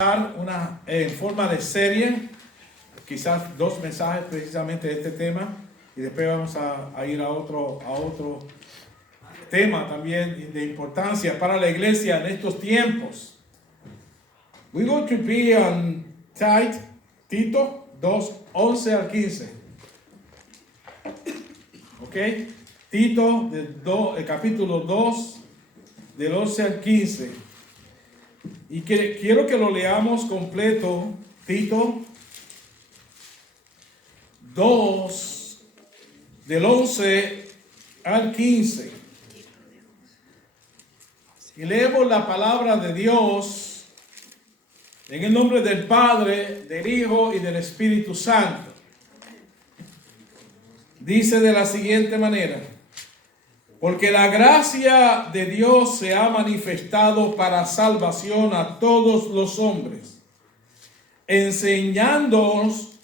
Una en forma de serie, quizás 2 mensajes precisamente de este tema, y después vamos a ir a otro tema también de importancia para la iglesia en estos tiempos. We're going to be on Tito 2, 11 al 15. Ok, Tito el capítulo 2 del 11 al 15. Y quiero que lo leamos completo, Tito 2, del 11 al 15. Y leemos la palabra de Dios en el nombre del Padre, del Hijo y del Espíritu Santo. Dice de la siguiente manera: porque la gracia de Dios se ha manifestado para salvación a todos los hombres, enseñándonos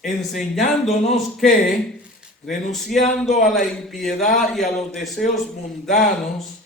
que, renunciando a la impiedad y a los deseos mundanos,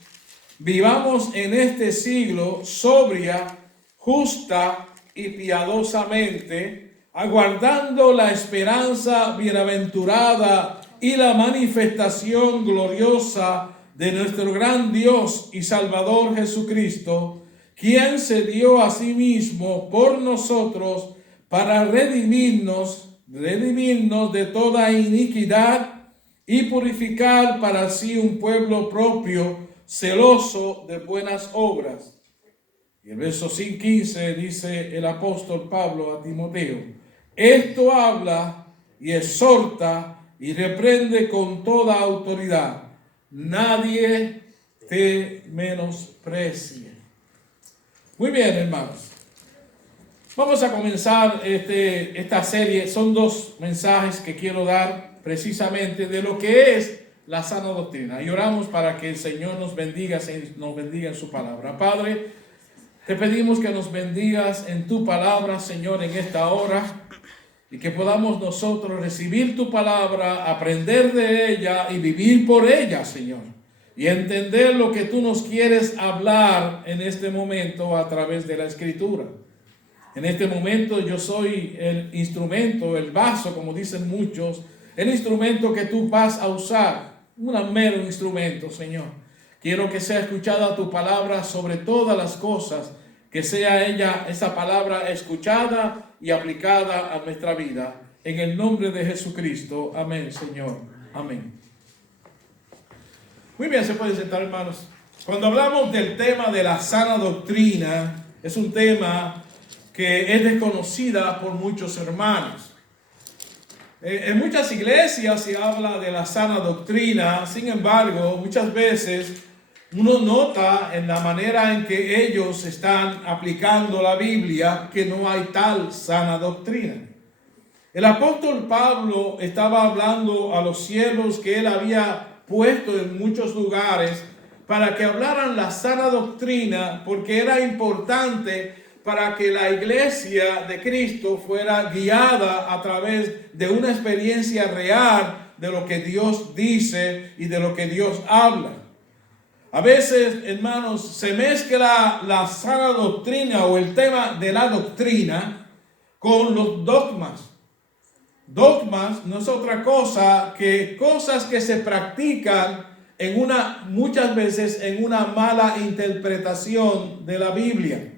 vivamos en este siglo sobria, justa y piadosamente, aguardando la esperanza bienaventurada y la manifestación gloriosa de nuestro gran Dios y Salvador Jesucristo, quien se dio a sí mismo por nosotros para redimirnos de toda iniquidad y purificar para sí un pueblo propio, celoso de buenas obras. Y el verso 15 dice el apóstol Pablo a Timoteo: esto habla y exhorta y reprende con toda autoridad. Nadie te menosprecie. Muy bien, hermanos. Vamos a comenzar esta serie. Son 2 mensajes que quiero dar precisamente de lo que es la sana doctrina. Y oramos para que el Señor nos bendiga en su palabra. Padre, te pedimos que nos bendigas en tu palabra, Señor, en esta hora. Y que podamos nosotros recibir tu palabra, aprender de ella y vivir por ella, Señor. Y entender lo que tú nos quieres hablar en este momento a través de la Escritura. En este momento yo soy el instrumento, el vaso, como dicen muchos, el instrumento que tú vas a usar. Un mero instrumento, Señor. Quiero que sea escuchada tu palabra sobre todas las cosas, que sea esa palabra escuchada y aplicada a nuestra vida. En el nombre de Jesucristo. Amén, Señor. Amén. Muy bien, se pueden sentar, hermanos. Cuando hablamos del tema de la sana doctrina, es un tema que es desconocida por muchos hermanos. En muchas iglesias se habla de la sana doctrina. Sin embargo, muchas veces uno nota en la manera en que ellos están aplicando la Biblia que no hay tal sana doctrina. El apóstol Pablo estaba hablando a los siervos que él había puesto en muchos lugares para que hablaran la sana doctrina, porque era importante para que la iglesia de Cristo fuera guiada a través de una experiencia real de lo que Dios dice y de lo que Dios habla. A veces, hermanos, se mezcla la sana doctrina o el tema de la doctrina con los dogmas. Dogmas no es otra cosa que cosas que se practican muchas veces en una mala interpretación de la Biblia.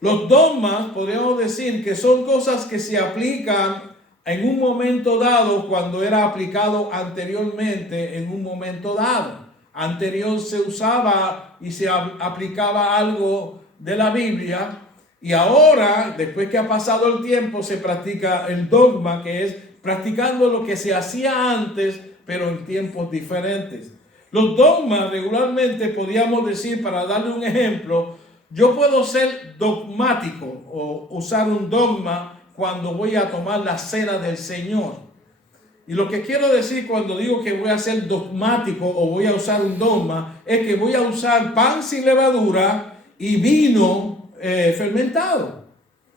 Los dogmas, podríamos decir que son cosas que se aplican en un momento dado cuando era aplicado anteriormente en un momento dado. Anterior se usaba y se aplicaba algo de la Biblia, y ahora, después que ha pasado el tiempo, se practica el dogma, que es practicando lo que se hacía antes, pero en tiempos diferentes. Los dogmas regularmente, podríamos decir, para darle un ejemplo, yo puedo ser dogmático o usar un dogma cuando voy a tomar la cena del Señor. Y lo que quiero decir cuando digo que voy a ser dogmático o voy a usar un dogma, es que voy a usar pan sin levadura y vino fermentado,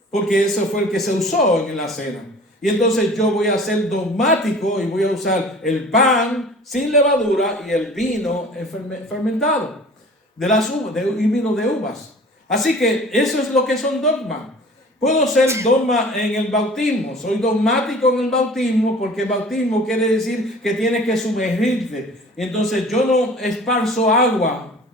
porque eso fue el que se usó en la cena. Y entonces yo voy a ser dogmático y voy a usar el pan sin levadura y el vino fermentado, y vino de uvas. Así que eso es lo que son dogmas. Puedo ser dogma en el bautismo. Soy dogmático en el bautismo porque bautismo quiere decir que tienes que sumergirte. Entonces yo no esparzo agua,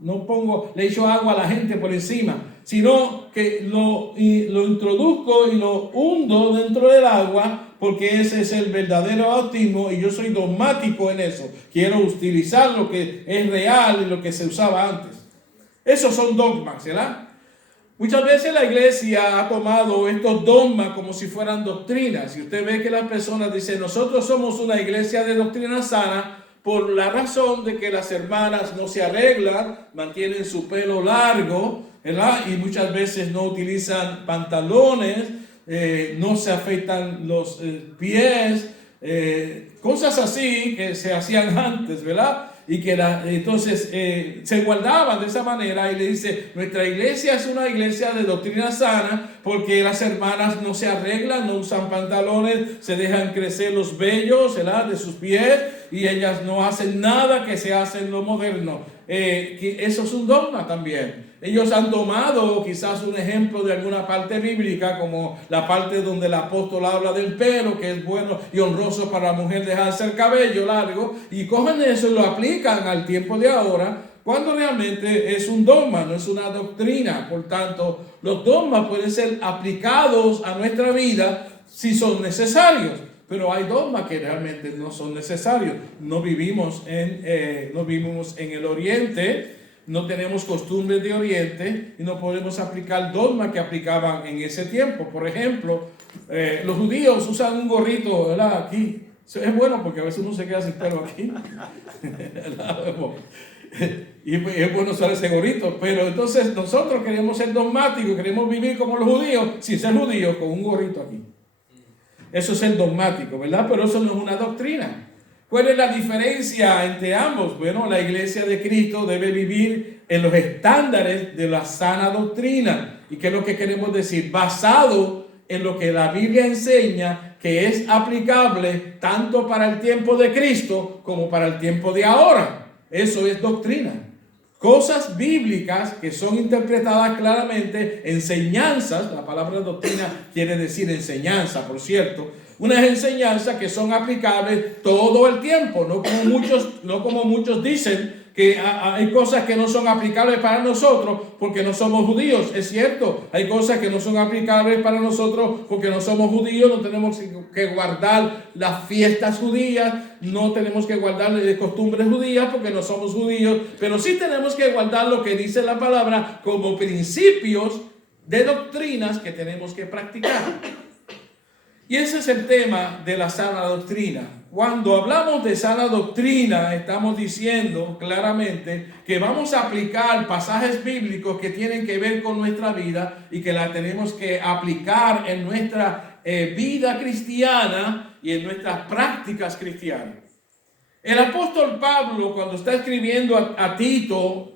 le echo agua a la gente por encima, sino que lo introduzco y lo hundo dentro del agua, porque ese es el verdadero bautismo y yo soy dogmático en eso. Quiero utilizar lo que es real y lo que se usaba antes. Esos son dogmas, ¿verdad? Muchas veces la iglesia ha tomado estos dogmas como si fueran doctrinas. Y usted ve que las personas dicen, nosotros somos una iglesia de doctrina sana por la razón de que las hermanas no se arreglan, mantienen su pelo largo, ¿verdad? Y muchas veces no utilizan pantalones, no se afeitan los pies, cosas así que se hacían antes, ¿verdad? Y que entonces se guardaban de esa manera, y le dice, nuestra iglesia es una iglesia de doctrina sana porque las hermanas no se arreglan, no usan pantalones, se dejan crecer los vellos, ¿verdad?, de sus pies, y ellas no hacen nada que se hace en lo moderno. Eso es un dogma también. Ellos han tomado quizás un ejemplo de alguna parte bíblica, como la parte donde el apóstol habla del pelo, que es bueno y honroso para la mujer dejarse el cabello largo, y cogen eso y lo aplican al tiempo de ahora, cuando realmente es un dogma, no es una doctrina. Por tanto, los dogmas pueden ser aplicados a nuestra vida si son necesarios, pero hay dogmas que realmente no son necesarios. No vivimos en el Oriente, no tenemos costumbres de Oriente y no podemos aplicar dogmas que aplicaban en ese tiempo. Por ejemplo, los judíos usan un gorrito, ¿verdad?, aquí. Es bueno porque a veces uno se queda sin pelo aquí. Y es bueno usar ese gorrito. Pero entonces nosotros queremos ser dogmáticos, queremos vivir como los judíos, sin ser judíos, con un gorrito aquí. Eso es el dogmático, ¿verdad? Pero eso no es una doctrina. ¿Cuál es la diferencia entre ambos? Bueno, la iglesia de Cristo debe vivir en los estándares de la sana doctrina. ¿Y qué es lo que queremos decir? Basado en lo que la Biblia enseña, que es aplicable tanto para el tiempo de Cristo como para el tiempo de ahora. Eso es doctrina. Cosas bíblicas que son interpretadas claramente, enseñanzas. La palabra doctrina quiere decir enseñanza, por cierto. Unas enseñanzas que son aplicables todo el tiempo, no como muchos dicen que hay cosas que no son aplicables para nosotros porque no somos judíos. Es cierto, hay cosas que no son aplicables para nosotros porque no somos judíos, no tenemos que guardar las fiestas judías, no tenemos que guardar las costumbres judías porque no somos judíos, pero sí tenemos que guardar lo que dice la palabra como principios de doctrinas que tenemos que practicar. Y ese es el tema de la sana doctrina. Cuando hablamos de sana doctrina, estamos diciendo claramente que vamos a aplicar pasajes bíblicos que tienen que ver con nuestra vida y que la tenemos que aplicar en nuestra vida cristiana y en nuestras prácticas cristianas. El apóstol Pablo, cuando está escribiendo a Tito,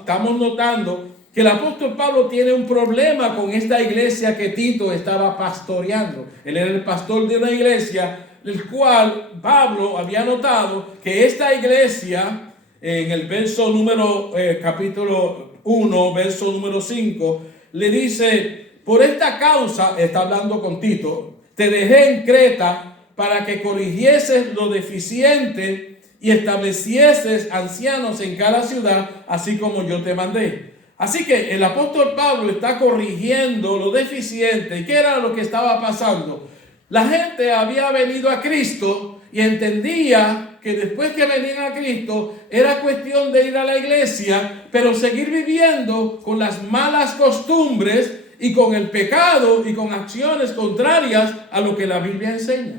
estamos notando que el apóstol Pablo tiene un problema con esta iglesia que Tito estaba pastoreando. Él era el pastor de una iglesia, el cual Pablo había notado que esta iglesia, en el verso número, capítulo 1, verso número 5, le dice, por esta causa, está hablando con Tito, te dejé en Creta para que corrigieses lo deficiente y establecieses ancianos en cada ciudad, así como yo te mandé. Así que el apóstol Pablo está corrigiendo lo deficiente. ¿Y qué era lo que estaba pasando? La gente había venido a Cristo y entendía que después que venían a Cristo era cuestión de ir a la iglesia, pero seguir viviendo con las malas costumbres y con el pecado y con acciones contrarias a lo que la Biblia enseña.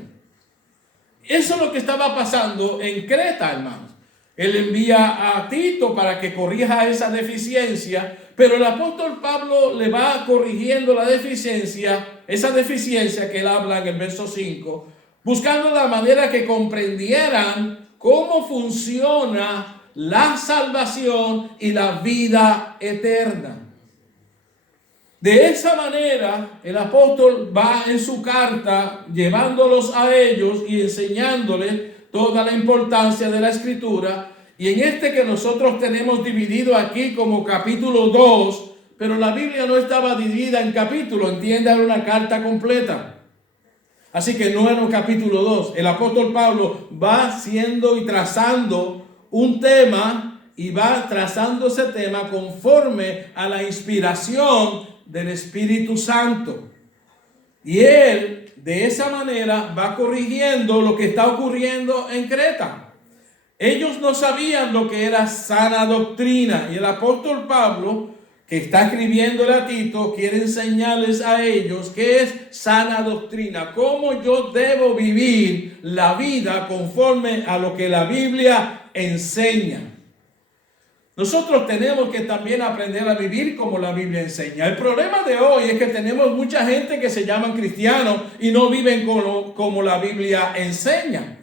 Eso es lo que estaba pasando en Creta, hermanos. Él envía a Tito para que corrija esa deficiencia, pero el apóstol Pablo le va corrigiendo la deficiencia, esa deficiencia que él habla en el verso 5, buscando la manera que comprendieran cómo funciona la salvación y la vida eterna. De esa manera, el apóstol va en su carta llevándolos a ellos y enseñándoles toda la importancia de la escritura. Y en este que nosotros tenemos dividido aquí como capítulo 2, pero la Biblia no estaba dividida en capítulos, entiende, era una carta completa. Así que no era un capítulo 2. El apóstol Pablo va haciendo y trazando un tema y va trazando ese tema conforme a la inspiración del Espíritu Santo. Y él, de esa manera, va corrigiendo lo que está ocurriendo en Creta. Ellos no sabían lo que era sana doctrina. Y el apóstol Pablo, que está escribiéndole a Tito, quiere enseñarles a ellos qué es sana doctrina. Cómo yo debo vivir la vida conforme a lo que la Biblia enseña. Nosotros tenemos que también aprender a vivir como la Biblia enseña. El problema de hoy es que tenemos mucha gente que se llaman cristianos y no viven como la Biblia enseña.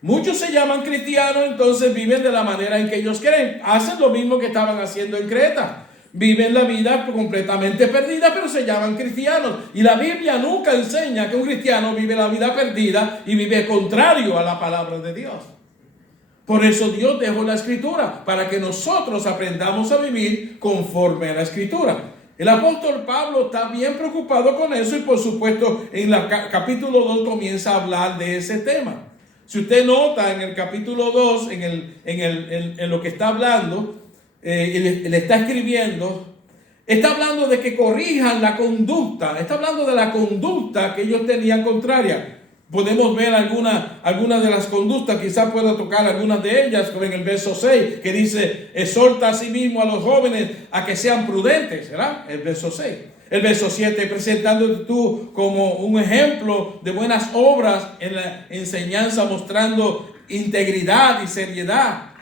Muchos se llaman cristianos, entonces viven de la manera en que ellos creen. Hacen lo mismo que estaban haciendo en Creta. Viven la vida completamente perdida, pero se llaman cristianos. Y la Biblia nunca enseña que un cristiano vive la vida perdida y vive contrario a la palabra de Dios. Por eso Dios dejó la Escritura, para que nosotros aprendamos a vivir conforme a la Escritura. El apóstol Pablo está bien preocupado con eso y por supuesto en el capítulo 2 comienza a hablar de ese tema. Si usted nota en el capítulo 2, en lo que está hablando, le está escribiendo, está hablando de que corrijan la conducta, está hablando de la conducta que ellos tenían contraria. Podemos ver algunas de las conductas, quizás pueda tocar algunas de ellas, como en el verso 6, que dice, exhorta a sí mismo a los jóvenes a que sean prudentes, ¿verdad? El verso 6. El verso 7, presentándote tú como un ejemplo de buenas obras en la enseñanza, mostrando integridad y seriedad.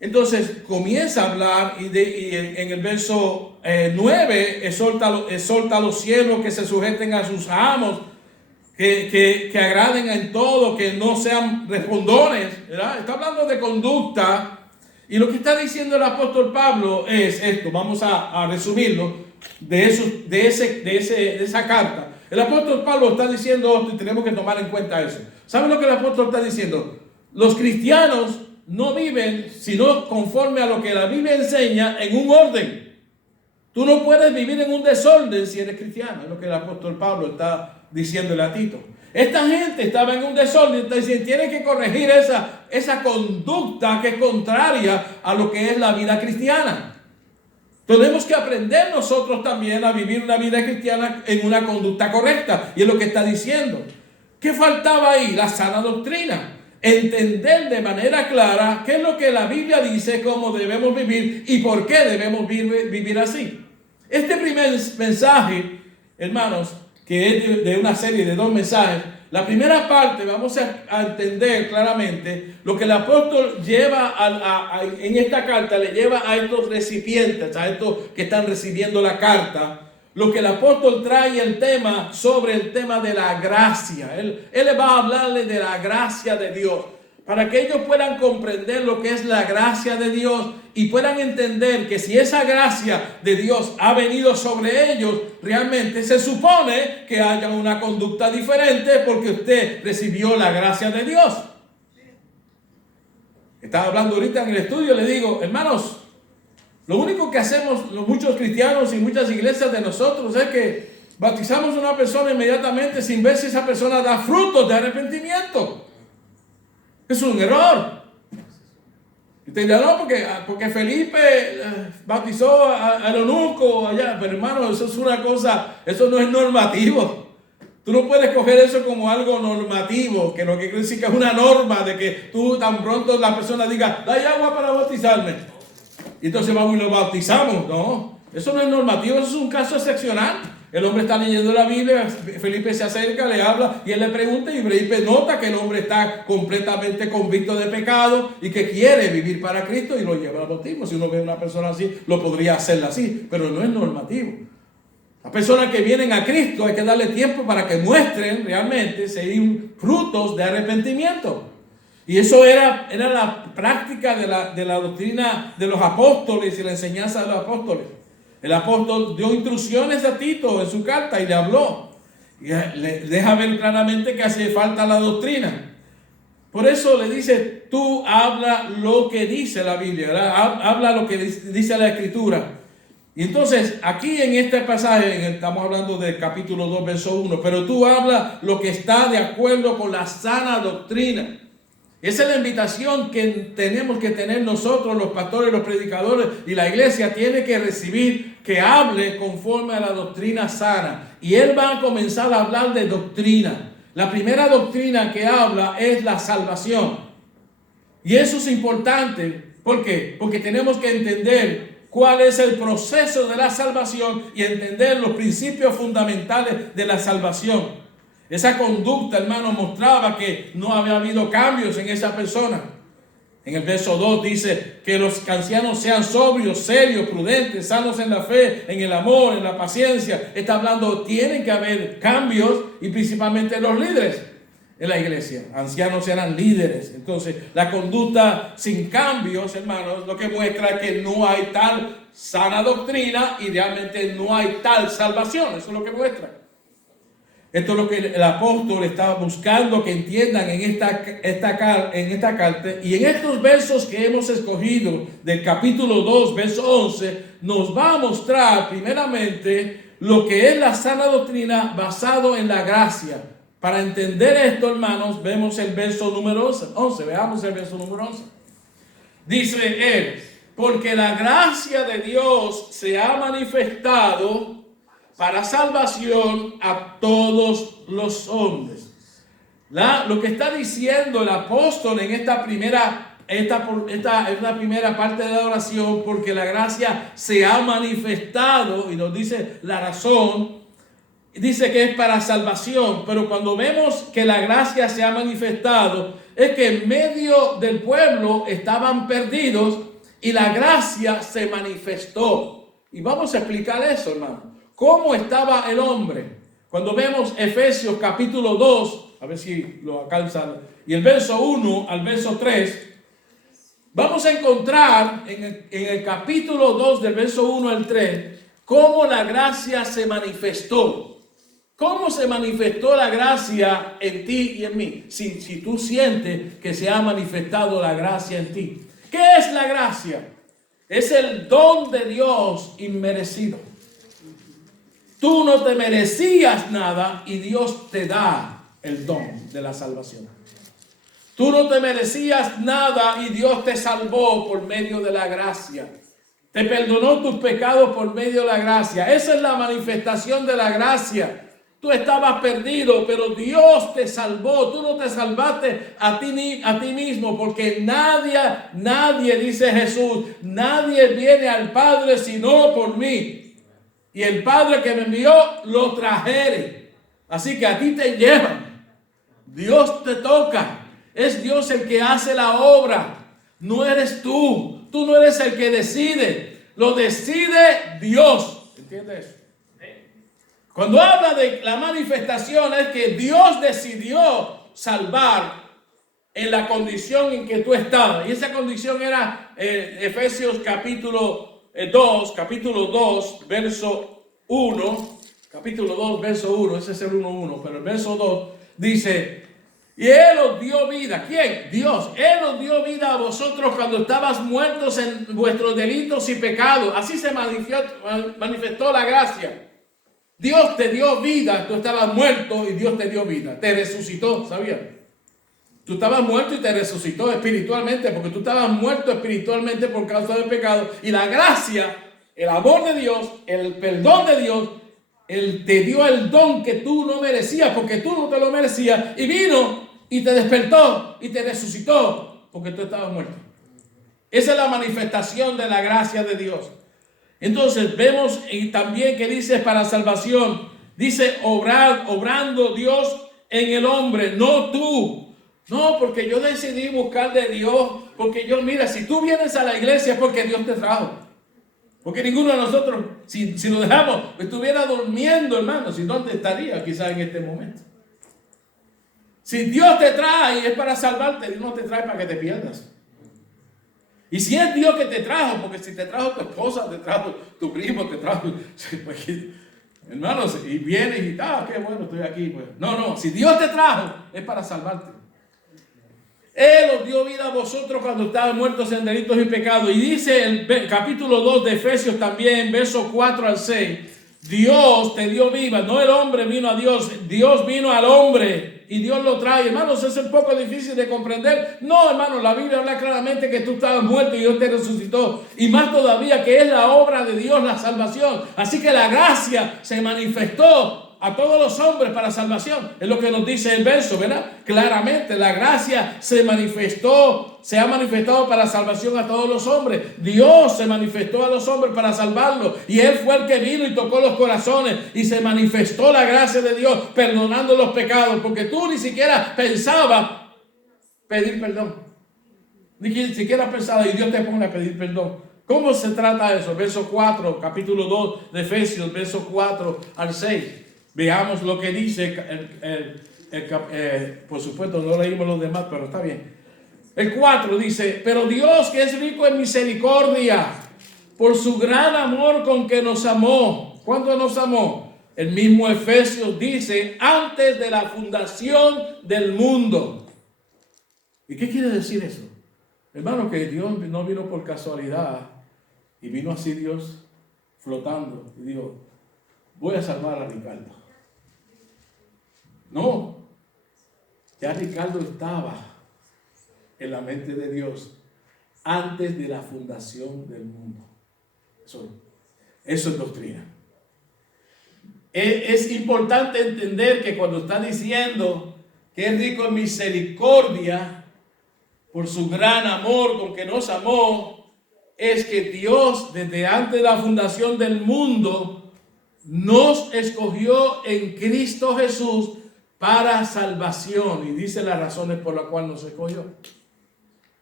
Entonces comienza a hablar y en el verso 9, exhorta a los siervos que se sujeten a sus amos, que agraden en todo, que no sean respondones, ¿verdad? Está hablando de conducta. Y lo que está diciendo el apóstol Pablo es esto. Vamos a resumirlo de esa carta. El apóstol Pablo está diciendo esto y tenemos que tomar en cuenta eso. ¿Saben lo que el apóstol está diciendo? Los cristianos no viven sino conforme a lo que la Biblia enseña en un orden. Tú no puedes vivir en un desorden si eres cristiano. Es lo que el apóstol Pablo está diciéndole a Tito. Esta gente estaba en un desorden, entonces tiene que corregir esa conducta que es contraria a lo que es la vida cristiana. Tenemos que aprender nosotros también a vivir una vida cristiana en una conducta correcta. Y es lo que está diciendo. ¿Qué faltaba ahí? La sana doctrina. Entender de manera clara qué es lo que la Biblia dice, cómo debemos vivir y por qué debemos vivir así. Este primer mensaje, hermanos, que es de una serie de 2 mensajes, la primera parte vamos a entender claramente lo que el apóstol lleva en esta carta, le lleva a estos recipientes, a estos que están recibiendo la carta, lo que el apóstol trae el tema sobre el tema de la gracia. Él va a hablarle de la gracia de Dios, para que ellos puedan comprender lo que es la gracia de Dios y puedan entender que si esa gracia de Dios ha venido sobre ellos, realmente se supone que haya una conducta diferente porque usted recibió la gracia de Dios. Estaba hablando ahorita en el estudio, le digo, hermanos, lo único que hacemos los muchos cristianos y muchas iglesias de nosotros es que bautizamos a una persona inmediatamente sin ver si esa persona da frutos de arrepentimiento. Es un error. Y te dirán, no, porque Felipe bautizó al eunuco allá. Pero hermano, eso es una cosa, eso no es normativo. Tú no puedes coger eso como algo normativo, que lo que quiere decir que es una norma de que tú tan pronto la persona diga, dale agua para bautizarme. Y entonces vamos y lo bautizamos. No, eso no es normativo, eso es un caso excepcional. El hombre está leyendo la Biblia, Felipe se acerca, le habla y él le pregunta y Felipe nota que el hombre está completamente convicto de pecado y que quiere vivir para Cristo y lo lleva al bautismo. Si uno ve a una persona así, lo podría hacerla así, pero no es normativo. Las personas que vienen a Cristo hay que darle tiempo para que muestren realmente seguir frutos de arrepentimiento. Y eso era la práctica de la doctrina de los apóstoles y la enseñanza de los apóstoles. El apóstol dio instrucciones a Tito en su carta y le habló. Y le deja ver claramente que hace falta la doctrina. Por eso le dice, tú habla lo que dice la Biblia, ¿verdad? Habla lo que dice la Escritura. Y entonces, aquí en este pasaje, estamos hablando del capítulo 2, verso 1, pero tú hablas lo que está de acuerdo con la sana doctrina. Esa es la invitación que tenemos que tener nosotros, los pastores, los predicadores, y la iglesia tiene que recibir que hable conforme a la doctrina sana. Y él va a comenzar a hablar de doctrina. La primera doctrina que habla es la salvación. Y eso es importante. ¿Por qué? Porque tenemos que entender cuál es el proceso de la salvación y entender los principios fundamentales de la salvación. Esa conducta, hermano, mostraba que no había habido cambios en esa persona. En el verso 2 dice que los ancianos sean sobrios, serios, prudentes, sanos en la fe, en el amor, en la paciencia. Está hablando, tienen que haber cambios, y principalmente los líderes en la iglesia. Ancianos eran líderes. Entonces, la conducta sin cambios, hermanos, lo que muestra que no hay tal sana doctrina y realmente no hay tal salvación. Eso es lo que muestra. Esto es lo que el apóstol estaba buscando que entiendan en esta carta. Y en estos versos que hemos escogido del capítulo 2, verso 11, nos va a mostrar primeramente lo que es la sana doctrina basado en la gracia. Para entender esto, hermanos, vemos el verso número 11. Veamos el verso número 11. Dice él, porque la gracia de Dios se ha manifestado para salvación a todos los hombres. Lo que está diciendo el apóstol en esta primera parte de la oración, porque la gracia se ha manifestado, y nos dice la razón, dice que es para salvación, pero cuando vemos que la gracia se ha manifestado, es que en medio del pueblo estaban perdidos y la gracia se manifestó. Y vamos a explicar eso, hermano. ¿Cómo estaba el hombre? Cuando vemos Efesios capítulo 2, a ver si lo alcanzan, y el verso 1 al verso 3, vamos a encontrar en el capítulo 2 del verso 1 al 3, cómo la gracia se manifestó. ¿Cómo se manifestó la gracia en ti y en mí? Si tú sientes que se ha manifestado la gracia en ti. ¿Qué es la gracia? Es el don de Dios inmerecido. Tú no te merecías nada y Dios te da el don de la salvación. Tú no te merecías nada y Dios te salvó por medio de la gracia. Te perdonó tus pecados por medio de la gracia. Esa es la manifestación de la gracia. Tú estabas perdido, pero Dios te salvó. Tú no te salvaste a ti mismo, porque nadie, dice Jesús, nadie viene al Padre sino por mí. Y el Padre que me envió lo trajere. Así que a ti te llevan. Dios te toca. Es Dios el que hace la obra. No eres tú. Tú no eres el que decide. Lo decide Dios. ¿Entiendes? Cuando habla de la manifestación es que Dios decidió salvar en la condición en que tú estabas. Y esa condición era Efesios capítulo 2, verso 1. Capítulo 2, verso 1. Ese es el 1:1. Pero el verso 2 dice, y Él os dio vida. ¿Quién? Dios. Él os dio vida a vosotros cuando estabas muertos en vuestros delitos y pecados. Así se manifestó la gracia. Dios te dio vida, tú estabas muerto y Dios te dio vida, te resucitó, ¿sabías? Tú estabas muerto y te resucitó espiritualmente, porque tú estabas muerto espiritualmente por causa del pecado, y la gracia, el amor de Dios, el perdón de Dios, Él te dio el don que tú no merecías, porque tú no te lo merecías, y vino y te despertó y te resucitó, porque tú estabas muerto. Esa es la manifestación de la gracia de Dios. Entonces vemos también que dice para salvación, dice obrando Dios en el hombre, no tú. No, porque yo decidí buscar de Dios, porque mira, si tú vienes a la iglesia es porque Dios te trajo. Porque ninguno de nosotros, si lo dejamos, estuviera durmiendo, hermano, si dónde estaría quizás en este momento. Si Dios te trae es para salvarte, Dios no te trae para que te pierdas. Y si es Dios que te trajo, porque si te trajo tu esposa, te trajo tu primo, te trajo, pues, hermanos, y vienes y qué bueno, estoy aquí. Pues. No, si Dios te trajo, es para salvarte. Él os dio vida a vosotros cuando estaban muertos en delitos y pecados. Y dice el capítulo 2 de Efesios también, versos 4 al 6. Dios te dio vida, no el hombre vino a Dios, Dios vino al hombre y Dios lo trae. Hermanos, es un poco difícil de comprender. No, hermanos, la Biblia habla claramente que tú estabas muerto y Dios te resucitó. Y más todavía que es la obra de Dios la salvación. Así que la gracia se manifestó a todos los hombres para salvación. Es lo que nos dice el verso, ¿verdad? Claramente, la gracia se ha manifestado para salvación a todos los hombres. Dios se manifestó a los hombres para salvarlos. Y Él fue el que vino y tocó los corazones. Y se manifestó la gracia de Dios perdonando los pecados. Porque tú ni siquiera pensabas pedir perdón. Ni siquiera pensabas y Dios te pone a pedir perdón. ¿Cómo se trata eso? Verso 4, capítulo 2 de Efesios, verso 4 al 6. Veamos lo que dice, por supuesto no leímos los demás, pero está bien. El 4 dice, pero Dios que es rico en misericordia, por su gran amor con que nos amó. ¿Cuánto nos amó? El mismo Efesios dice, antes de la fundación del mundo. ¿Y qué quiere decir eso? Hermano, que Dios no vino por casualidad y vino así Dios flotando y dijo, voy a salvar a Ricardo. No, ya Ricardo estaba en la mente de Dios antes de la fundación del mundo. Eso es doctrina. Es importante entender que cuando está diciendo que es rico en misericordia por su gran amor con que nos amó, es que Dios desde antes de la fundación del mundo nos escogió en Cristo Jesús para salvación, y dice las razones por las cuales nos escogió.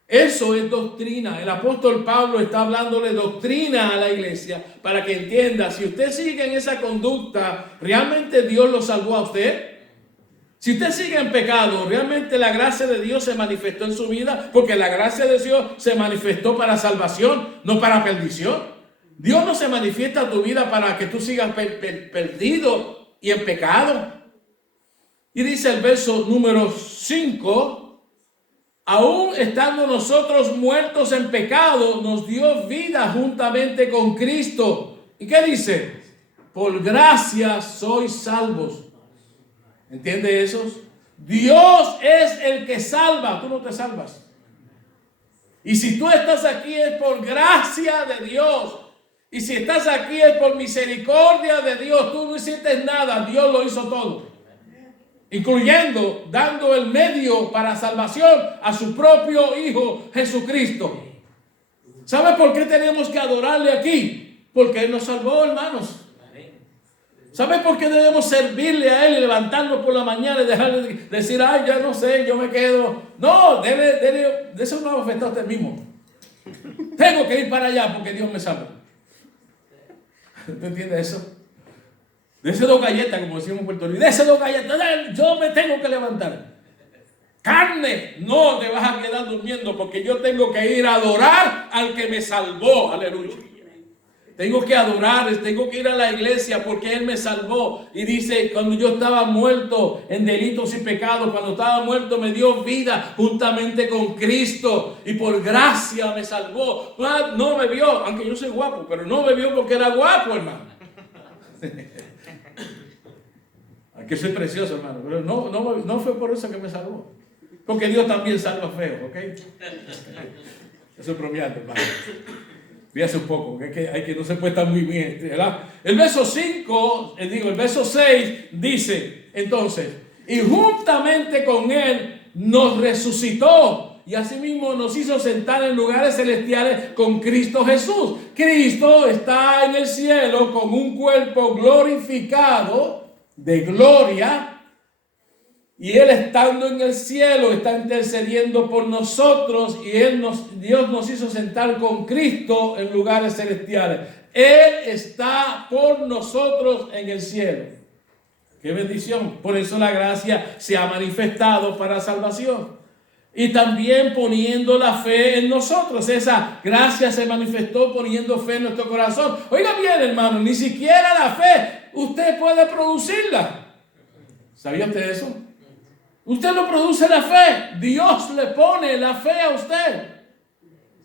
Eso es doctrina. El apóstol Pablo está hablándole doctrina a la iglesia para que entienda, si usted sigue en esa conducta, ¿realmente Dios lo salvó a usted? Si usted sigue en pecado, ¿realmente la gracia de Dios se manifestó en su vida? Porque la gracia de Dios se manifestó para salvación, no para perdición. Dios no se manifiesta a tu vida para que tú sigas perdido y en pecado. Y dice el verso número 5, aún estando nosotros muertos en pecado, nos dio vida juntamente con Cristo. ¿Y qué dice? Por gracia sois salvos. ¿Entiende eso? Dios es el que salva, tú no te salvas. Y si tú estás aquí es por gracia de Dios. Y si estás aquí es por misericordia de Dios. Tú no hiciste nada, Dios lo hizo todo. Incluyendo dando el medio para salvación a su propio Hijo Jesucristo. ¿Sabe por qué tenemos que adorarle aquí? Porque Él nos salvó, hermanos. ¿Sabe por qué debemos servirle a Él y levantarnos por la mañana y dejar de decir, ay, ya no sé, yo me quedo? No, de eso no afecta a usted mismo. Tengo que ir para allá porque Dios me salva. ¿Usted entiende eso? Dese 2 galletas, como decimos en Puerto Rico. Dese 2 galletas, yo me tengo que levantar. Carne, no te vas a quedar durmiendo porque yo tengo que ir a adorar al que me salvó. Aleluya. Tengo que adorar, tengo que ir a la iglesia porque Él me salvó. Y dice, cuando yo estaba muerto en delitos y pecados, cuando estaba muerto me dio vida juntamente con Cristo. Y por gracia me salvó. No me vio, aunque yo soy guapo, pero no me vio porque era guapo, hermano. Que soy precioso, hermano, pero no fue por eso que me salvó. Porque Dios también salva feos, ¿ok? Eso es bromeando, hermano. Fíjate un poco, que hay que no se puede estar muy bien, ¿verdad? El verso 6 dice, entonces, y juntamente con Él nos resucitó y asimismo nos hizo sentar en lugares celestiales con Cristo Jesús. Cristo está en el cielo con un cuerpo glorificado de gloria, y Él estando en el cielo está intercediendo por nosotros, y Dios nos hizo sentar con Cristo en lugares celestiales. Él está por nosotros en el cielo. ¡Qué bendición! Por eso la gracia se ha manifestado para salvación. Y también poniendo la fe en nosotros. Esa gracia se manifestó poniendo fe en nuestro corazón. Oiga bien, hermano, ni siquiera la fe usted puede producirla. ¿Sabía usted eso? Usted no produce la fe. Dios le pone la fe a usted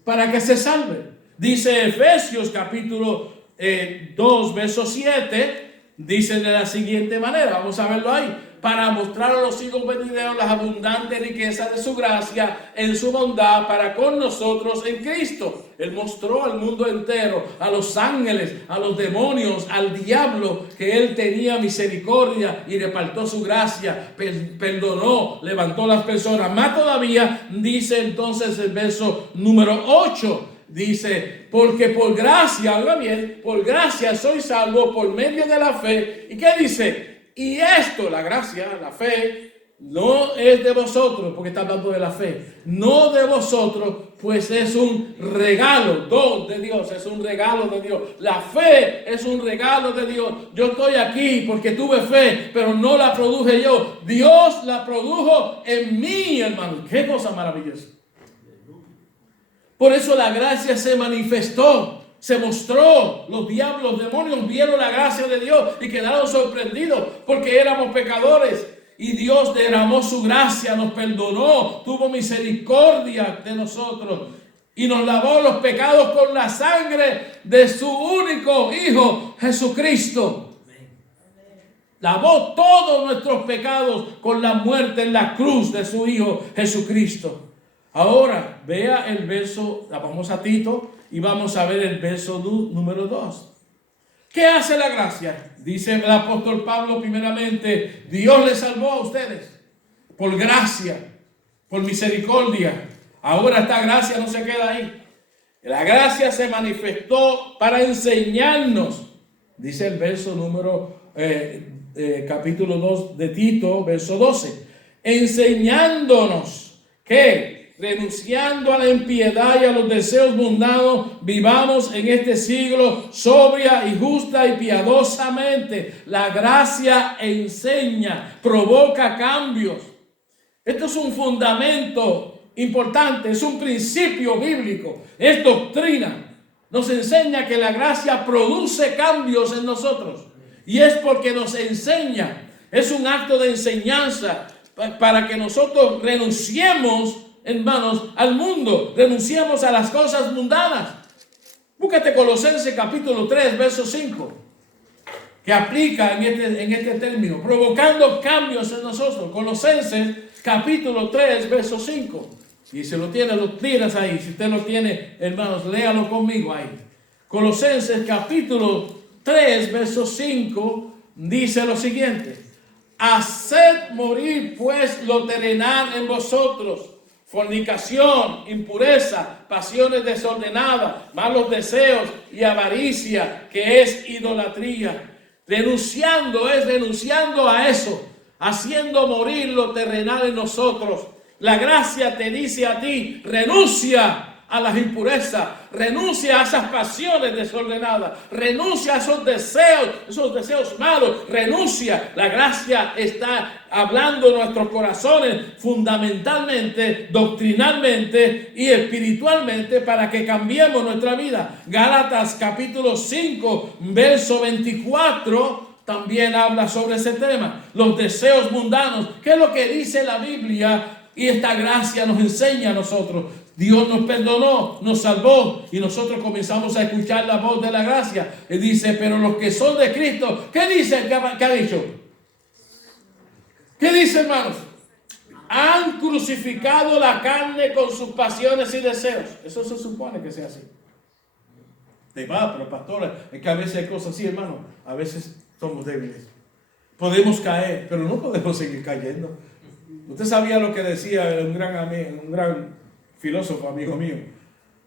para que se salve. Dice Efesios capítulo 2, verso 7. Dice de la siguiente manera. Vamos a verlo ahí. Para mostrar a los siglos venideros las abundantes riquezas de su gracia en su bondad para con nosotros en Cristo. Él mostró al mundo entero, a los ángeles, a los demonios, al diablo, que Él tenía misericordia y repartió su gracia, perdonó, levantó las personas. Más todavía, dice entonces el verso número 8. Dice, porque por gracia, oiga bien, por gracia soy salvo por medio de la fe. ¿Y qué dice? Y esto, la gracia, la fe, no es de vosotros, porque está hablando de la fe, no de vosotros, pues es un regalo, don de Dios, es un regalo de Dios. La fe es un regalo de Dios. Yo estoy aquí porque tuve fe, pero no la produje yo. Dios la produjo en mí, hermano. Qué cosa maravillosa. Por eso la gracia se manifestó. Se mostró, los diablos, los demonios vieron la gracia de Dios y quedaron sorprendidos porque éramos pecadores y Dios derramó su gracia, nos perdonó, tuvo misericordia de nosotros y nos lavó los pecados con la sangre de su único Hijo Jesucristo. Lavó todos nuestros pecados con la muerte en la cruz de su Hijo Jesucristo. Ahora, vea el verso, vamos a Tito y vamos a ver el verso número 2. ¿Qué hace la gracia? Dice el apóstol Pablo primeramente, Dios les salvó a ustedes por gracia, por misericordia. Ahora esta gracia no se queda ahí. La gracia se manifestó para enseñarnos, dice el verso número, capítulo 2 de Tito, verso 12, enseñándonos que renunciando a la impiedad y a los deseos mundanos, vivamos en este siglo sobria y justa y piadosamente. La gracia enseña, provoca cambios. Esto es un fundamento importante, es un principio bíblico, es doctrina. Nos enseña que la gracia produce cambios en nosotros. Y es porque nos enseña, es un acto de enseñanza para que nosotros renunciemos, hermanos, al mundo, renunciamos a las cosas mundanas. Búscate Colosenses capítulo 3, verso 5, que aplica en este término, provocando cambios en nosotros. Colosenses capítulo 3, verso 5. Y si lo tiene, lo tiras ahí. Si usted lo tiene, hermanos, léalo conmigo ahí. Colosenses capítulo 3, verso 5, dice lo siguiente: haced morir pues lo terrenal en vosotros, fornicación, impureza, pasiones desordenadas, malos deseos y avaricia, que es idolatría. Renunciando a eso, haciendo morir lo terrenal en nosotros. La gracia te dice a ti, renuncia a las impurezas, renuncia a esas pasiones desordenadas, renuncia a esos deseos malos, renuncia. La gracia está hablando en nuestros corazones fundamentalmente, doctrinalmente y espiritualmente para que cambiemos nuestra vida. Gálatas capítulo 5, verso 24 también habla sobre ese tema, los deseos mundanos. ¿Qué es lo que dice la Biblia? Y esta gracia nos enseña a nosotros. Dios nos perdonó, nos salvó y nosotros comenzamos a escuchar la voz de la gracia. Y dice, pero los que son de Cristo, ¿qué dice? ¿Qué ha dicho? ¿Qué dice, hermanos? Han crucificado la carne con sus pasiones y deseos. Eso se supone que sea así. Pero pastora, es que a veces hay cosas así, hermano. A veces somos débiles. Podemos caer, pero no podemos seguir cayendo. Usted sabía lo que decía un gran filósofo, amigo mío.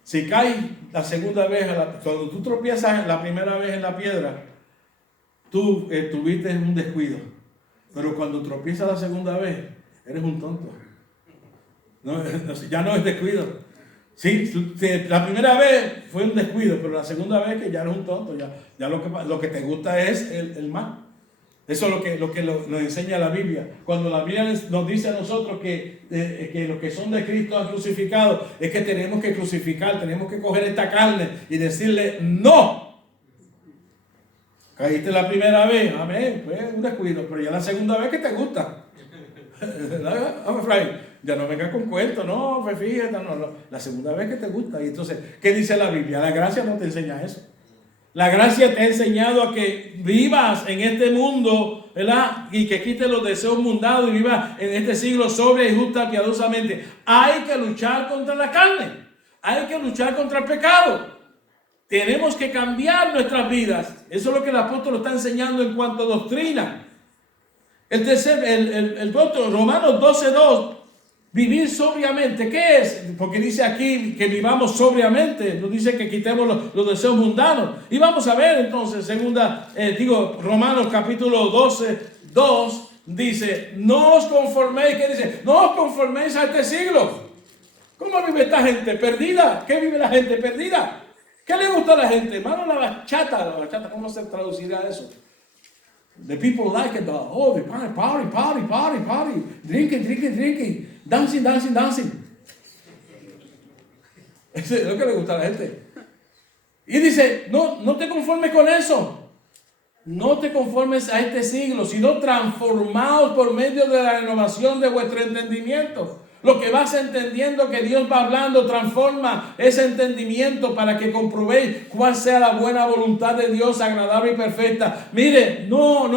Si caes la segunda vez, cuando tú tropiezas la primera vez en la piedra, tú tuviste un descuido. Pero cuando tropiezas la segunda vez, eres un tonto. No, ya no es descuido. Sí, la primera vez fue un descuido, pero la segunda vez que ya eres un tonto. Ya lo que te gusta es el mal. Eso es lo que nos enseña la Biblia. Cuando la Biblia nos dice a nosotros que los que son de Cristo han crucificado, es que tenemos que crucificar, tenemos que coger esta carne y decirle no. Caíste la primera vez, amén, fue un descuido, pero ya la segunda vez que te gusta. Ya no venga con cuento, no, pues fíjate, no. La segunda vez que te gusta. Y entonces, ¿qué dice la Biblia? La gracia no te enseña eso. La gracia te ha enseñado a que vivas en este mundo, ¿verdad? Y que quites los deseos mundanos y vivas en este siglo sobria y justa, piadosamente. Hay que luchar contra la carne. Hay que luchar contra el pecado. Tenemos que cambiar nuestras vidas. Eso es lo que el apóstol está enseñando en cuanto a doctrina. El otro, Romanos 12:2, vivir sobriamente. ¿Qué es? Porque dice aquí que vivamos sobriamente. No dice que quitemos los deseos mundanos. Y vamos a ver entonces, Romanos capítulo 12:2 dice, no os conforméis. ¿Qué dice? No os conforméis a este siglo. ¿Cómo vive esta gente perdida? ¿Qué vive la gente perdida? ¿Qué le gusta a la gente? Hermano, la bachata, ¿cómo se traducirá eso? The people like it. They party. Drinking. Dancing. Eso es lo que le gusta a la gente. Y dice, no te conformes con eso. No te conformes a este siglo, sino transformaos por medio de la renovación de vuestro entendimiento. Lo que vas entendiendo que Dios va hablando, transforma ese entendimiento para que comprobéis cuál sea la buena voluntad de Dios, agradable y perfecta. Mire, no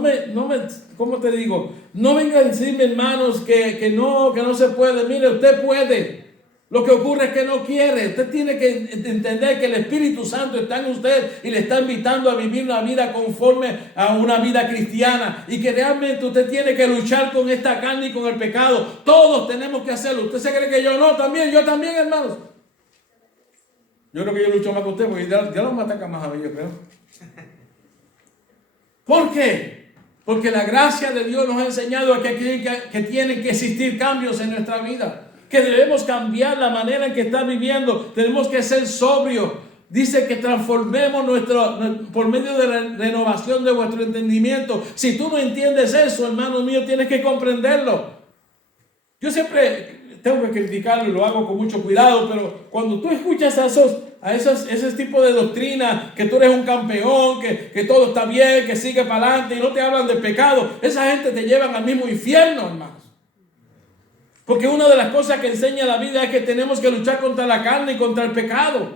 me, ¿cómo te digo? No venga a decirme, hermanos, que no se puede. Mire, usted puede. Lo que ocurre es que no quiere. Usted tiene que entender que el Espíritu Santo está en usted y le está invitando a vivir una vida conforme a una vida cristiana. Y que realmente usted tiene que luchar con esta carne y con el pecado. Todos tenemos que hacerlo. ¿Usted se cree que yo no? Yo también, hermanos. Yo creo que yo lucho más que usted porque ya los me ataca más a mí, yo creo. ¿Por qué? Porque la gracia de Dios nos ha enseñado que tienen que existir cambios en nuestra vida. Que debemos cambiar la manera en que está viviendo. Tenemos que ser sobrios. Dice que transformemos por medio de la renovación de vuestro entendimiento. Si tú no entiendes eso, hermano mío, tienes que comprenderlo. Yo siempre tengo que criticarlo y lo hago con mucho cuidado, pero cuando tú escuchas a ese tipo de doctrina, que tú eres un campeón, que todo está bien, que sigue para adelante y no te hablan de pecado, esa gente te llevan al mismo infierno, hermano. Porque una de las cosas que enseña la vida es que tenemos que luchar contra la carne y contra el pecado.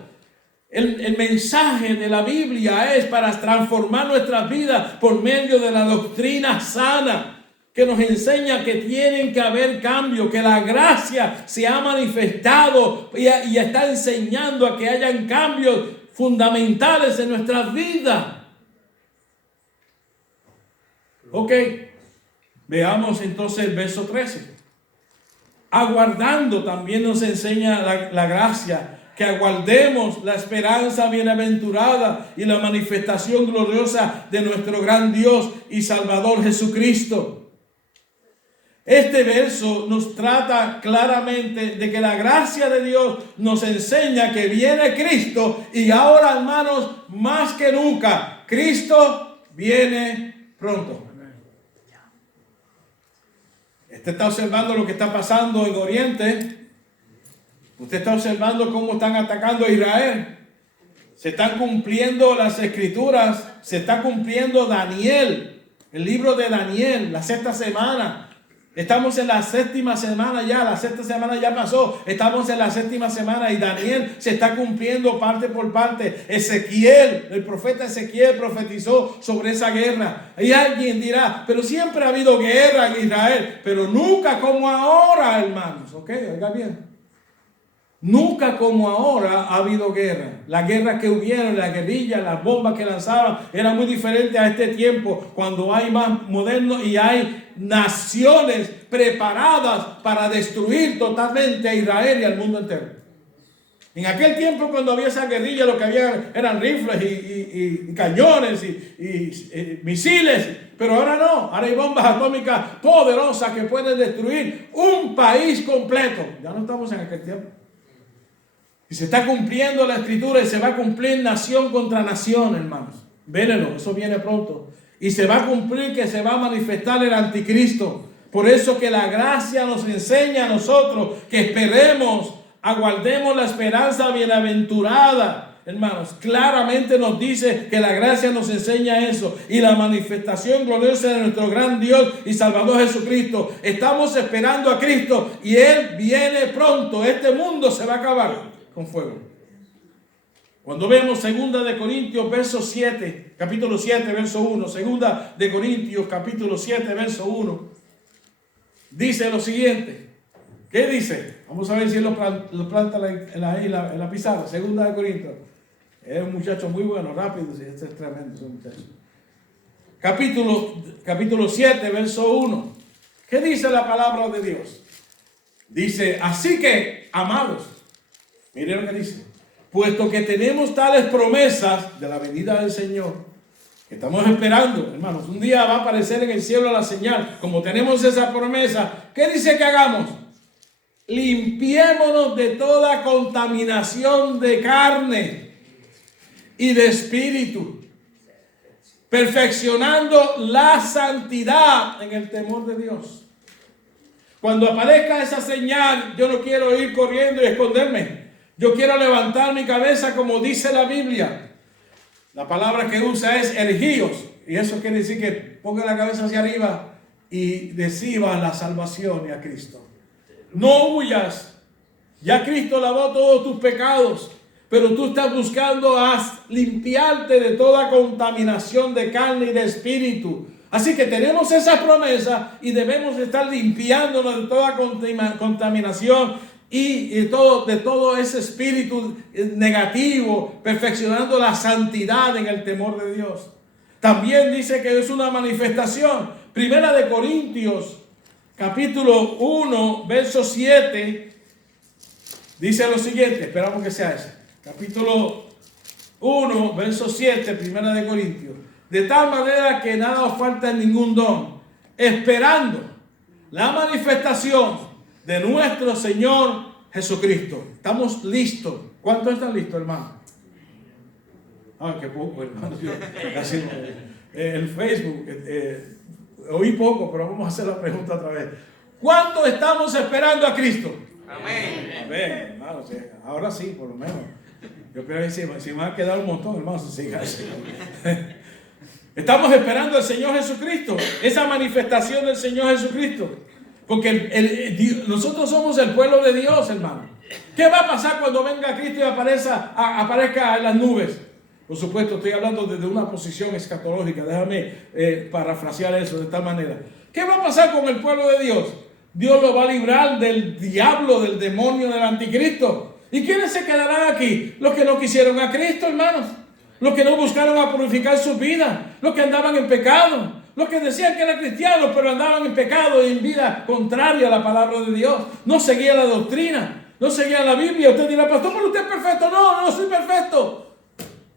El mensaje de la Biblia es para transformar nuestras vidas por medio de la doctrina sana, que nos enseña que tienen que haber cambios, que la gracia se ha manifestado y está enseñando a que hayan cambios fundamentales en nuestras vidas. Ok, veamos entonces el verso 13. Aguardando también nos enseña la gracia, que aguardemos la esperanza bienaventurada y la manifestación gloriosa de nuestro gran Dios y Salvador Jesucristo. Este verso nos trata claramente de que la gracia de Dios nos enseña que viene Cristo y ahora, hermanos, más que nunca, Cristo viene pronto. Usted está observando lo que está pasando en Oriente. Usted está observando cómo están atacando a Israel. Se están cumpliendo las escrituras. Se está cumpliendo Daniel, el libro de Daniel, la sexta semana. Estamos en la séptima semana ya, la sexta semana ya pasó. Estamos en la séptima semana y Daniel se está cumpliendo parte por parte. Ezequiel, el profeta Ezequiel profetizó sobre esa guerra. Y alguien dirá, pero siempre ha habido guerra en Israel, pero nunca como ahora, hermanos. Ok, oiga bien. Nunca como ahora ha habido guerra. Las guerras que hubieron, las guerrillas, las bombas que lanzaban, era muy diferente a este tiempo, cuando hay más moderno y hay naciones preparadas para destruir totalmente a Israel y al mundo entero. En aquel tiempo, cuando había esa guerrilla, lo que había eran rifles y cañones y misiles. Pero ahora no, ahora hay bombas atómicas poderosas que pueden destruir un país completo. Ya no estamos en aquel tiempo. Y se está cumpliendo la escritura y se va a cumplir nación contra nación, hermanos. Vénelo, eso viene pronto. Y se va a cumplir que se va a manifestar el anticristo. Por eso que la gracia nos enseña a nosotros que esperemos, aguardemos la esperanza bienaventurada hermanos, claramente nos dice que la gracia nos enseña eso. Y la manifestación gloriosa de nuestro gran Dios y Salvador Jesucristo. Estamos esperando a Cristo y Él viene pronto. Este mundo se va a acabar con fuego. Cuando vemos 2 de Corintios, verso 7, capítulo 7, verso 1, 2 de Corintios, capítulo 7, verso 1, dice lo siguiente. ¿Qué dice? Vamos a ver si él lo planta en la pizarra. 2 de Corintios. Es un muchacho muy bueno, rápido. Este es tremendo, ese muchacho. Capítulo 7, verso 1. ¿Qué dice la palabra de Dios? Dice, así que, amados, miren lo que dice. Puesto que tenemos tales promesas de la venida del Señor, que estamos esperando, hermanos, un día va a aparecer en el cielo la señal. Como tenemos esa promesa, ¿qué dice que hagamos? Limpiémonos de toda contaminación de carne y de espíritu, perfeccionando la santidad en el temor de Dios. Cuando aparezca esa señal, yo no quiero ir corriendo y esconderme. Yo quiero levantar mi cabeza como dice la Biblia. La palabra que usa es erguíos, y eso quiere decir que ponga la cabeza hacia arriba y reciba la salvación y a Cristo. No huyas. Ya Cristo lavó todos tus pecados, pero tú estás buscando limpiarte de toda contaminación de carne y de espíritu. Así que tenemos esa promesa y debemos estar limpiándonos de toda contaminación y de todo ese espíritu negativo, perfeccionando la santidad en el temor de Dios. También dice que es una manifestación. 1 de Corintios, capítulo 1, verso 7, dice lo siguiente. Esperamos que sea ese. Capítulo 1, verso 7, 1 de Corintios. De tal manera que nada os falta en ningún don, esperando la manifestación de nuestro Señor Jesucristo. Estamos listos. ¿Cuántos están listos, hermano? Qué poco, hermano. Casi, el Facebook, oí poco, pero vamos a hacer la pregunta otra vez. ¿Cuántos estamos esperando a Cristo? Amén. Amén, hermano. Ahora sí, por lo menos. Yo creo que si me va a quedar un montón, hermano, siga así. Estamos esperando al Señor Jesucristo, esa manifestación del Señor Jesucristo. Porque nosotros somos el pueblo de Dios, hermano. ¿Qué va a pasar cuando venga Cristo y aparezca en las nubes? Por supuesto, estoy hablando desde una posición escatológica. Déjame parafrasear eso de tal manera. ¿Qué va a pasar con el pueblo de Dios? Dios lo va a librar del diablo, del demonio, del anticristo. ¿Y quiénes se quedarán aquí? Los que no quisieron a Cristo, hermanos. Los que no buscaron a purificar su vida. Los que andaban en pecado. Los que decían que eran cristianos, pero andaban en pecado y en vida contraria a la palabra de Dios. No seguían la doctrina. No seguían la Biblia. Usted dirá, pastor, pero usted es perfecto. No soy perfecto.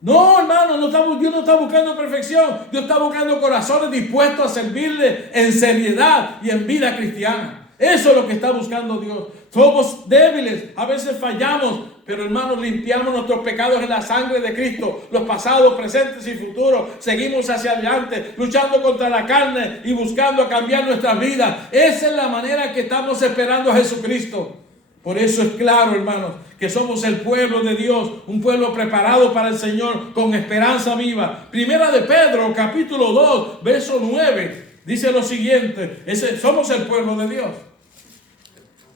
No, hermano, Dios no está buscando perfección. Dios está buscando corazones dispuestos a servirle en seriedad y en vida cristiana. Eso es lo que está buscando Dios. Somos débiles, a veces fallamos, pero hermanos, limpiamos nuestros pecados en la sangre de Cristo. Los pasados, presentes y futuros. Seguimos hacia adelante, luchando contra la carne y buscando cambiar nuestras vidas. Esa es la manera que estamos esperando a Jesucristo. Por eso es claro, hermanos, que somos el pueblo de Dios, un pueblo preparado para el Señor, con esperanza viva. 1 de Pedro, capítulo 2, verso 9, dice lo siguiente. Somos el pueblo de Dios.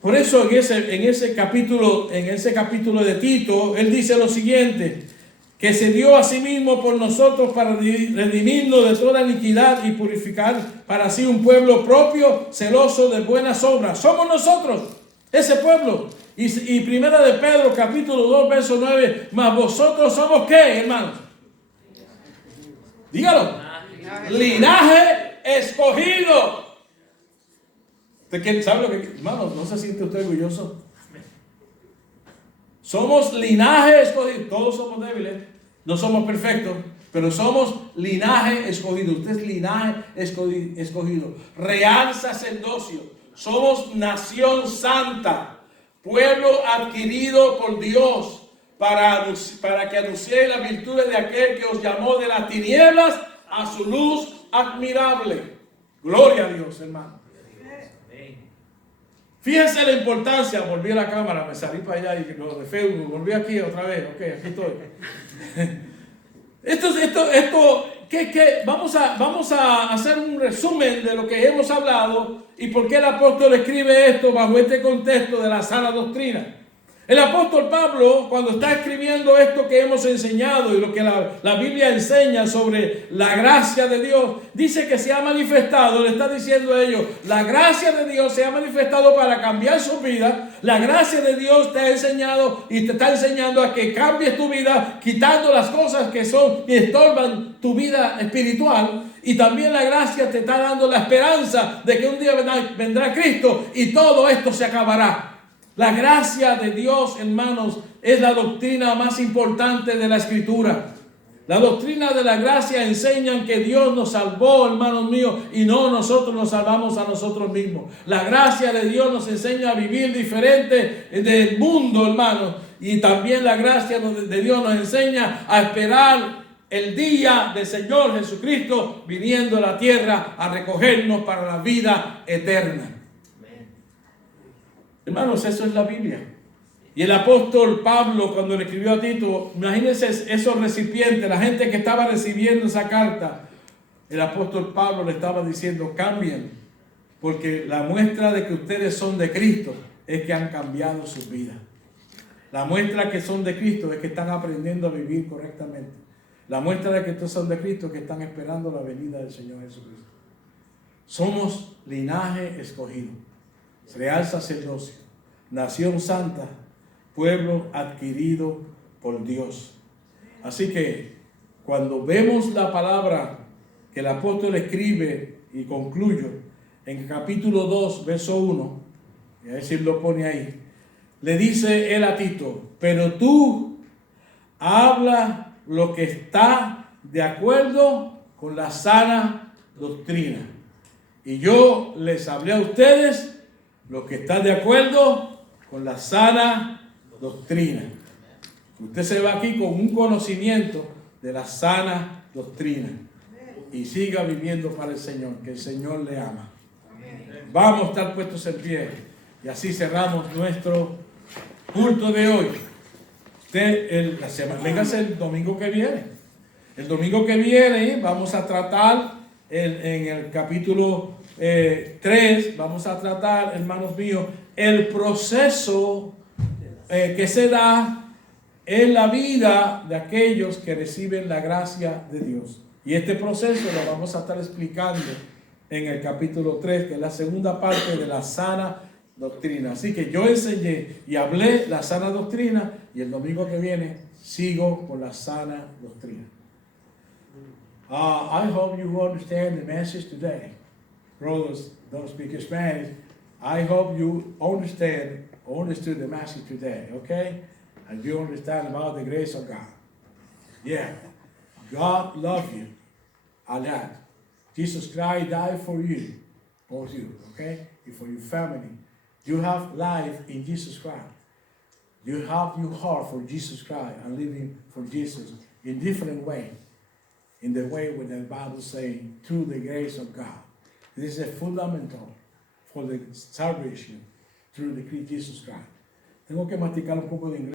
Por eso en ese capítulo de Tito, él dice lo siguiente: que se dio a sí mismo por nosotros para redimirnos de toda iniquidad y purificar para sí un pueblo propio, celoso de buenas obras. Somos nosotros, ese pueblo. Y 1 de Pedro, capítulo 2, verso 9, mas vosotros somos ¿qué, hermanos? Dígalo. Linaje escogido. ¿Usted sabe lo que, hermanos, no se siente usted orgulloso? Somos linaje escogido. Todos somos débiles, no somos perfectos, pero somos linaje escogido. Usted es linaje escogido. Real sacerdocio. Somos nación santa. Pueblo adquirido por Dios para que anunciéis las virtudes de aquel que os llamó de las tinieblas a su luz admirable. Gloria a Dios, hermano. Fíjense la importancia, volví a la cámara, me salí para allá y lo de Facebook, volví aquí otra vez, ok, aquí estoy. Vamos a hacer un resumen de lo que hemos hablado y por qué el apóstol escribe esto bajo este contexto de la sana doctrina. El apóstol Pablo, cuando está escribiendo esto que hemos enseñado y lo que la Biblia enseña sobre la gracia de Dios, dice que se ha manifestado, le está diciendo a ellos, la gracia de Dios se ha manifestado para cambiar su vida. La gracia de Dios te ha enseñado y te está enseñando a que cambies tu vida, quitando las cosas que estorban tu vida espiritual. Y también la gracia te está dando la esperanza de que un día vendrá Cristo y todo esto se acabará. La gracia de Dios, hermanos, es la doctrina más importante de la Escritura. La doctrina de la gracia enseña que Dios nos salvó, hermanos míos, y no nosotros nos salvamos a nosotros mismos. La gracia de Dios nos enseña a vivir diferente del mundo, hermanos. Y también la gracia de Dios nos enseña a esperar el día del Señor Jesucristo viniendo a la tierra a recogernos para la vida eterna. Hermanos, eso es la Biblia. Y el apóstol Pablo, cuando le escribió a Tito, imagínense esos recipientes, la gente que estaba recibiendo esa carta. El apóstol Pablo le estaba diciendo, cambien, porque la muestra de que ustedes son de Cristo es que han cambiado sus vidas. La muestra que son de Cristo es que están aprendiendo a vivir correctamente. La muestra de que ustedes son de Cristo es que están esperando la venida del Señor Jesucristo. Somos linaje escogido, real sacerdocio, nación santa, pueblo adquirido por Dios. Así que cuando vemos la palabra que el apóstol escribe y concluyo en capítulo 2, verso 1, y a decir lo pone ahí, le dice él a Tito, pero tú habla lo que está de acuerdo con la sana doctrina. Y yo les hablé a ustedes lo que está de acuerdo con la sana doctrina. Usted se va aquí con un conocimiento de la sana doctrina y siga viviendo para el Señor, que el Señor le ama. Vamos a estar puestos en pie y así cerramos nuestro culto de hoy. Véngase el domingo que viene. El domingo que viene vamos a tratar en el capítulo 3, vamos a tratar, hermanos míos, el proceso que se da en la vida de aquellos que reciben la gracia de Dios. Y este proceso lo vamos a estar explicando en el capítulo 3, que es la segunda parte de la sana doctrina. Así que yo enseñé y hablé la sana doctrina y el domingo que viene sigo con la sana doctrina. I hope you understand the message today. Brothers don't speak Spanish. I hope you understood the message today, okay? And you understand about the grace of God. Yeah, God loves you a lot. Jesus Christ died for you, both you, okay? And for your family. You have life in Jesus Christ. You have your heart for Jesus Christ and living for Jesus in different way. In the way when the Bible says, through the grace of God. This is a fundamental for the salvation through the Jesus Christ. Tengo que masticar un poco de inglés.